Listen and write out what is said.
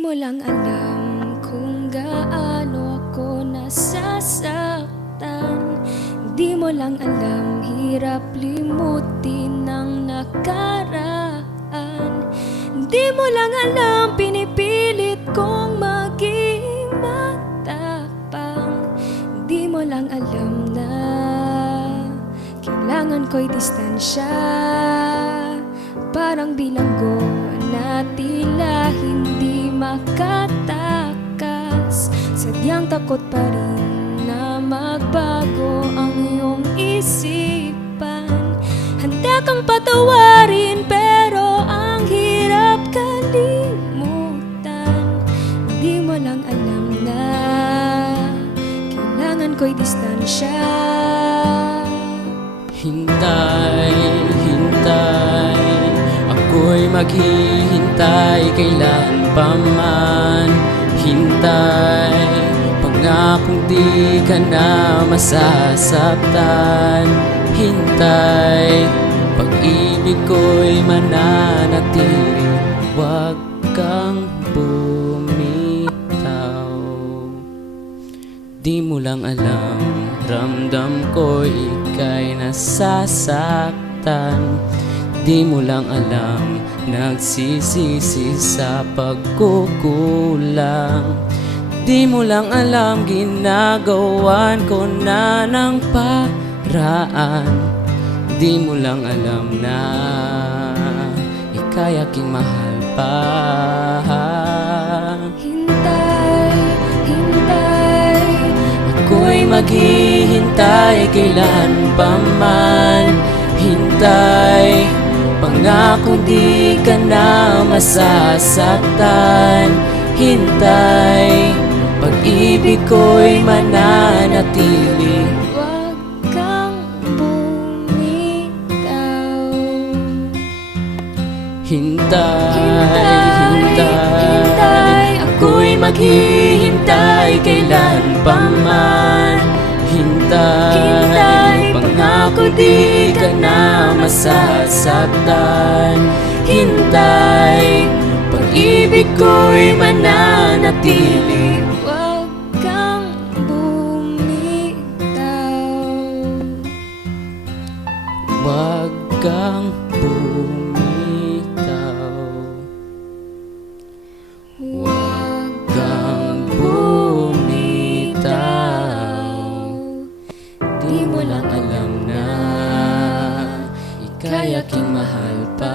Mo lang alam kung gaano ako nasasaktan. Di mo lang alam, hirap limutin ang nakaraan. Di mo lang alam, pinipilit kong maging matapang. Di mo lang alam na kailangan ko'y distansya. Parang bilanggo takot pa rin na magbago ang iyong isipan. Handa kang patawarin pero ang hirap kalimutan. Di mo lang alam na kailangan ko'y distansya. Hintay, hintay Ako'y maghihintay kailan pa man Hintay Pangakong di ka na masasaktan. Hintay Pag-ibig ko'y mananatili. Huwag kang bumitaw. Di mo lang alam, ramdam ko ika'y nasasaktan. Di mo lang alam, nagsisisi sa pagkukulang Di mo lang alam, ginagawan ko na ng paraan. Di mo lang alam na ika'y aking mahal pa. Hintay, hintay Ako'y maghihintay kailan pa man. Hintay Pangako di ka na masasaktan. Hintay Pag-ibig ko'y mananatili. Huwag kang bumitaw Hintay, hintay, hintay Ako'y maghihintay kailan pa man. Hintay, Hintay, Pangako di ka na masasaktan. Hintay Pag-ibig ko'y mananatili kang bumitaw. Huwag kang bumitaw. Di mo lang alam na Ika'y aking mahal pa